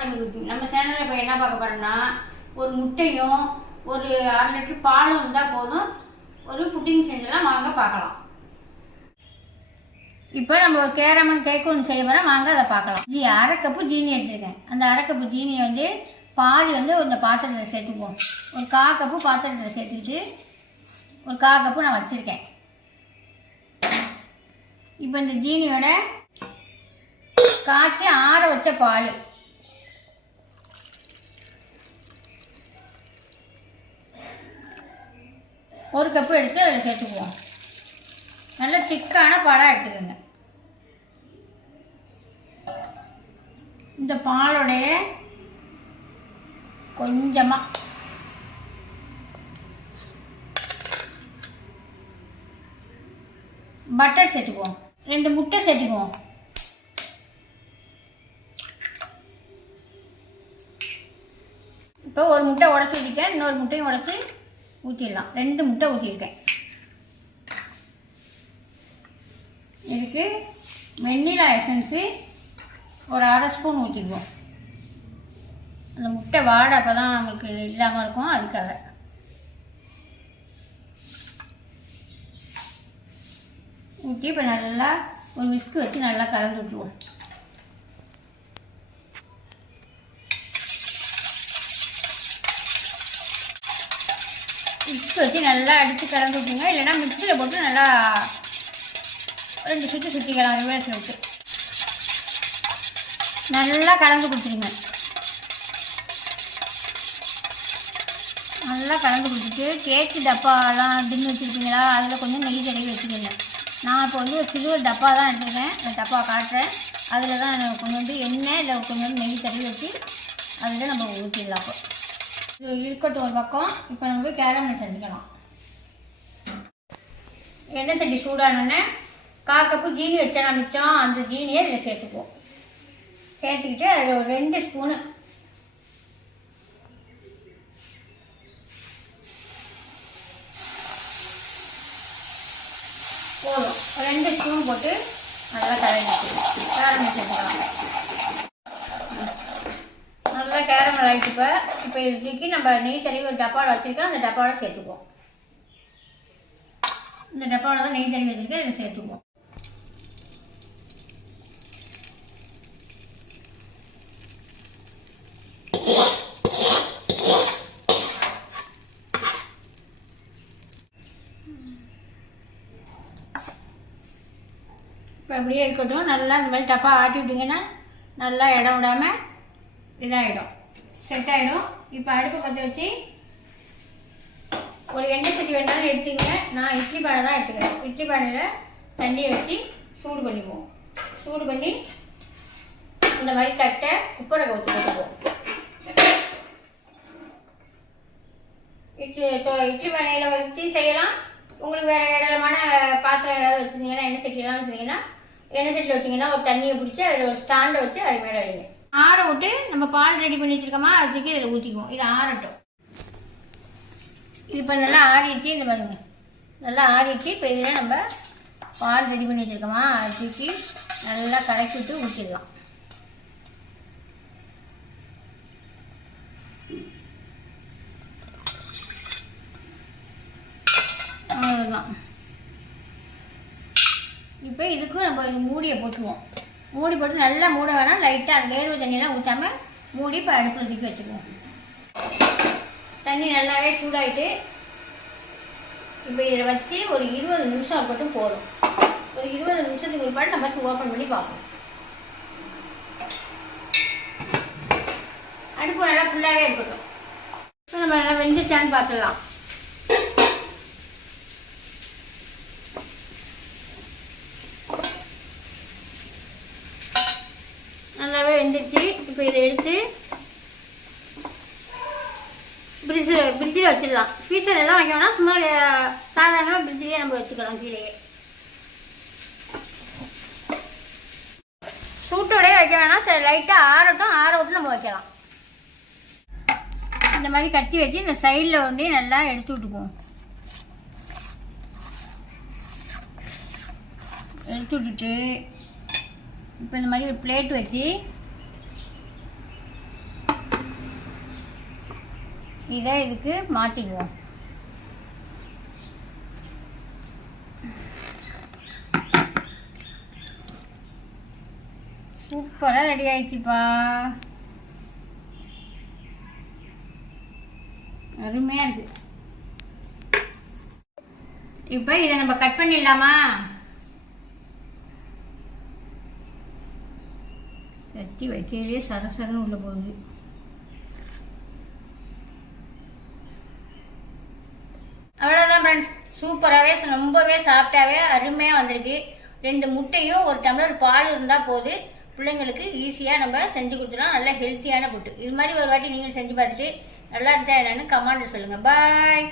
தம்பி குக்கிங். நம்ம சேனலில் இப்போ என்ன பார்க்க போகிறோம்னா, ஒரு முட்டையும் ஒரு 1/2 லிட்டர் பாலும் இருந்தால் போதும், ஒரு புட்டிங் செஞ்செல்லாம் வாங்க பார்க்கலாம். இப்போ நம்ம ஒரு கேரமன் கேக் ஒன்று செய்ய போகிறோம், வாங்க அதை பார்க்கலாம். 1/2 கப்பு ஜீனி எடுத்துருக்கேன். அந்த 1/2 கப்பு ஜீனியை வந்து பாதி வந்து இந்த பாத்திரத்தில் சேர்த்துக்குவோம். ஒரு 1/4 கப்பு பாத்திரத்தில் சேர்த்துக்கிட்டு ஒரு 1/4 கப்பு நான் வச்சுருக்கேன். இப்போ இந்த ஜீனியோட காய்ச்சி ஆற வச்ச பால், ஒரு கப்பு எடுத்து அதில் சேர்த்துக்குவோம். நல்ல திக்கான பாலாக எடுத்துக்கோங்க. இந்த பாலோடைய கொஞ்சமாக பட்டர் சேர்த்துக்குவோம். 2 முட்டை சேர்த்துக்குவோம். இப்போ ஒரு முட்டை உடச்சி ஊற்றிருக்கேன், இன்னொரு முட்டையும் உடச்சி ஊற்றிடலாம். 2 முட்டை ஊற்றிருக்கேன். இதுக்கு வெண்ணிலா எசன்ஸு ஒரு 1/2 ஸ்பூன் ஊற்றிக்குவோம். அந்த முட்டை வாடை அப்போ தான் நம்மளுக்கு இல்லாமல் இருக்கும், அதுக்காக. ஊற்றி இப்போ நல்லா ஒரு விஸ்கு வச்சு நல்லா கலந்து விட்டுருவோம். விஸ்கு வச்சு நல்லா அடித்து கலந்து விட்டுருங்க. இல்லைன்னா மிக்சியில் போட்டு நல்லா 2 சுற்றி சுற்றிக்கலாம். ரிவர்ஸில் விட்டு நல்லா கலந்து கொடுத்துருங்க. நல்லா கலந்து கொடுத்துட்டு கேக்கு டப்பாலாம் தின்னு வச்சுருக்கீங்களா, அதில் கொஞ்சம் நெய் தடவி வச்சுக்கோங்க. நான் இப்போ வந்து ஒரு சில்வர் டப்பா தான் எடுத்துருக்கேன். அந்த டப்பா காட்டுறேன். அதில் தான் கொஞ்சம் வந்து எண்ணெய் இல்லை கொஞ்சம் நெய் தடவி வச்சு அதில் நம்ம ஊற்றிடலாம். அப்போ இது இருக்கட்டும் ஒரு பக்கம். இப்போ நம்ம போய் கேரமல் செஞ்சுக்கலாம். எண்ணெய் சட்டி சூடானோடனே 1/4 கப்பு ஜீனி வச்சா மிச்சம், அந்த ஜீனியை இதில் சேர்த்துக்குவோம். சேர்த்துக்கிட்டு அதில் ஒரு 2 ஸ்பூனு போதும். 2 ஸ்பூன் போட்டு நல்லா கேரமல் சேர்த்துக்கலாம். நல்லா கேரமல் ஆகிட்டு இப்போ இது தூக்கி நம்ம நெய் தடவி ஒரு டப்பாவில் வச்சுருக்கோம். அந்த டப்பாவில் சேர்த்துக்குவோம். இந்த டப்பாவில் தான் நெய் தடவி வச்சுருக்கேன், இதில் சேர்த்துக்குவோம். இப்போ அப்படியே இருக்கட்டும். நல்லா இந்த மாதிரி டப்பா ஆட்டி விட்டிங்கன்னா நல்லா இடம் விடாமல் இதாகிடும், செட் ஆகிடும். இப்போ அடுப்பை பற்ற வச்சு ஒரு எண்ணெய் சட்டி வேணாலும் எடுத்துக்கங்க. நான் இட்லி பானை தான் எடுத்துக்கிறேன். இட்லி பானையில் தண்ணியை வச்சு சூடு பண்ணிக்குவோம். சூடு பண்ணி இந்த மாதிரி தட்டை குப்பரை ஊற்றி போட்டுக்குவோம். இட்லி பானையில் வச்சு செய்யலாம். உங்களுக்கு வேறு இடமான பாத்திரம் ஏதாவது வச்சுருந்தீங்கன்னா, எண்ணெய் சட்டியெல்லாம் வச்சுருந்தீங்கன்னா, எண்ணெய் சட்டியில் வச்சிங்கன்னா ஒரு தண்ணியை பிடிச்சி அதில் ஒரு ஸ்டாண்டை வச்சு அது மேலே வைங்க. ஆற விட்டு நம்ம பால் ரெடி பண்ணி வச்சுருக்கோமா, அது தூக்கி இதில் ஊற்றிக்குவோம். இது ஆறட்டும். இது இப்போ நல்லா ஆறிடுச்சு. இது பாருங்க, நல்லா ஆறிடுச்சு. இப்போ இதில் நம்ம பால் ரெடி பண்ணி வச்சுருக்கோமா, அது தூக்கி நல்லா கலக்கி விட்டு ஊற்றிடலாம். அவ்வளோதான். இப்போ இதுக்கும் நம்ம மூடியை போட்டுருவோம். மூடி போட்டு நல்லா மூட வேணாம், லைட்டாக அந்த வேர்வை தண்ணியெல்லாம் ஊற்றாமல் மூடி இப்போ அடுப்பில் தூக்கி வச்சுக்குவோம். தண்ணி நல்லாவே சூடாகிட்டு இப்போ இதில் வச்சு ஒரு 20 நிமிஷம் மட்டும் போதும். ஒரு 20 நிமிஷத்துக்கு பிற்பாடு நம்ம ஓப்பன் பண்ணி பார்ப்போம். அடுப்பு நல்லா ஃபுல்லாகவே இருக்கட்டும். இப்போ நம்ம நல்லா வெந்துச்சான்னு பார்த்துடலாம். நல்லாவே வெந்துருச்சு. இப்போ இதை எடுத்து ஃப்ரிட்ஜில் வச்சிடலாம். ஃப்ரீசர் எல்லாம் வைக்க வேணாம், சும்மா சாதாரணமாக ஃப்ரிட்ஜிலே நம்ம வச்சுக்கலாம். கீழே சூட்டோடய வைக்க வேணாம், சரி லைட்டாக ஆறட்டும். ஆற விட்டு நம்ம வைக்கலாம். இந்த மாதிரி கத்தி வச்சு இந்த சைடில் ஒண்டி நல்லா எடுத்து விட்டுக்குவோம். எடுத்து விட்டுட்டு இப்போ இந்த மாதிரி ஒரு பிளேட் வச்சு இதை இதுக்கு மாற்றிக்குவோம். சூப்பராக ரெடி ஆயிடுச்சுப்பா. அருமையாக இருக்குது. இப்போ இதை நம்ம கட் பண்ணிடலாமா? கத்தி வைக்கையிலேயே சரசரன்னு உள்ள போகுது. அவ்வளோதான் ஃப்ரெண்ட்ஸ், சூப்பராகவே ரொம்பவே சாஃப்டாகவே அருமையாக வந்திருக்கு. 2 முட்டையும் 1 டம்ளர் பால் இருந்தால் போது பிள்ளைங்களுக்கு ஈஸியாக நம்ம செஞ்சு கொடுத்துலாம். நல்லா ஹெல்த்தியான புட்டு. இது மாதிரி ஒரு வாட்டி நீங்கள் செஞ்சு பார்த்துட்டு நல்லா இருந்தால் என்னன்னு கமெண்ட்டில் சொல்லுங்கள். பாய்.